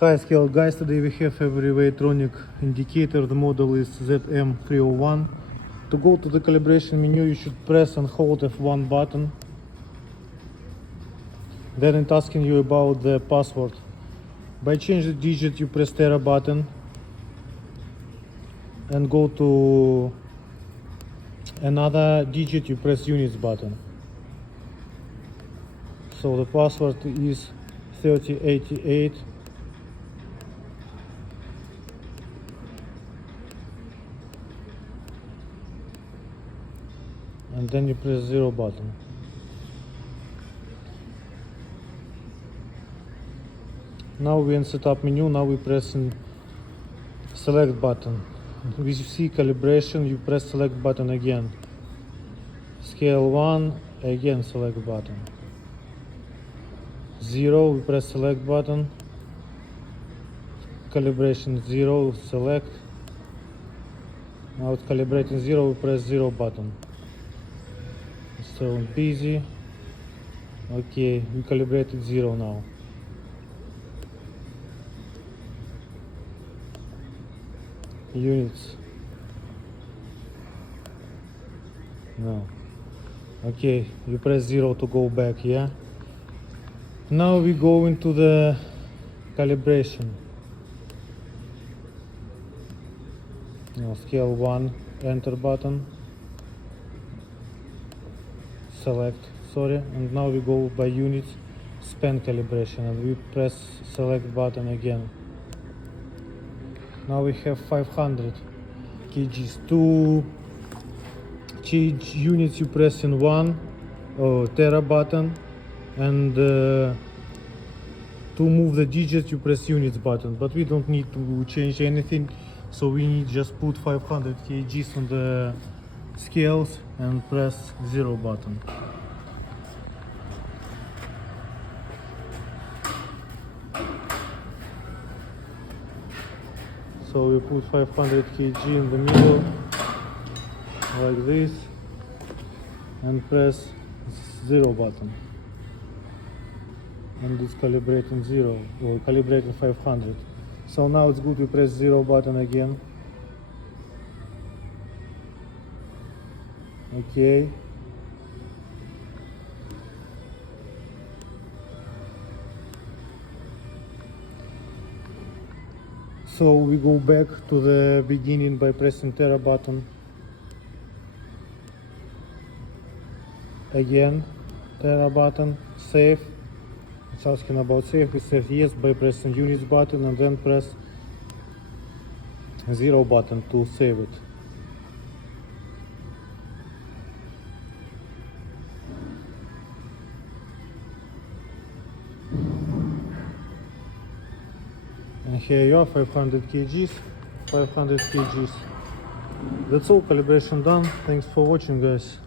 Hi scale guys, today we have Avery Weigh-Tronix indicator. The model is ZM301. To go to the calibration menu, you should press and hold F1 button. Then it's asking you about the password. By change the digit, you press Tera button and go to another digit, you press units button. So the password is 3088. And then you press 0 button. Now we're in setup menu. Now we press select button. We see calibration, you press select button again. Scale 1, again select button. 0, we press select button. Calibration 0, select. Now it's calibrating 0, we press 0 button. Still busy. Okay, we calibrated 0 now. Units. No. Okay, you press 0 to go back, yeah? Now we go into the calibration. Now scale 1, enter button. Select, sorry, and now we go by units, span calibration, and we press select button again. Now we have 500 kgs. To change units, you press in 1 Tera button, and to move the digits, you press units button. But we don't need to change anything, so we need just put 500 kgs on the scales and press 0 button. So we put 500 kg in the middle, like this, and press 0 button. And it's calibrating 0, or calibrating 500. So now it's good, we press 0 button again. Okay. So we go back to the beginning by pressing Tera button. Again, Tera button, save. It's asking about save. We save yes by pressing units button and then press 0 button to save it. And here you are, 500 kgs, 500 kgs. That's all, calibration done. Thanks for watching, guys.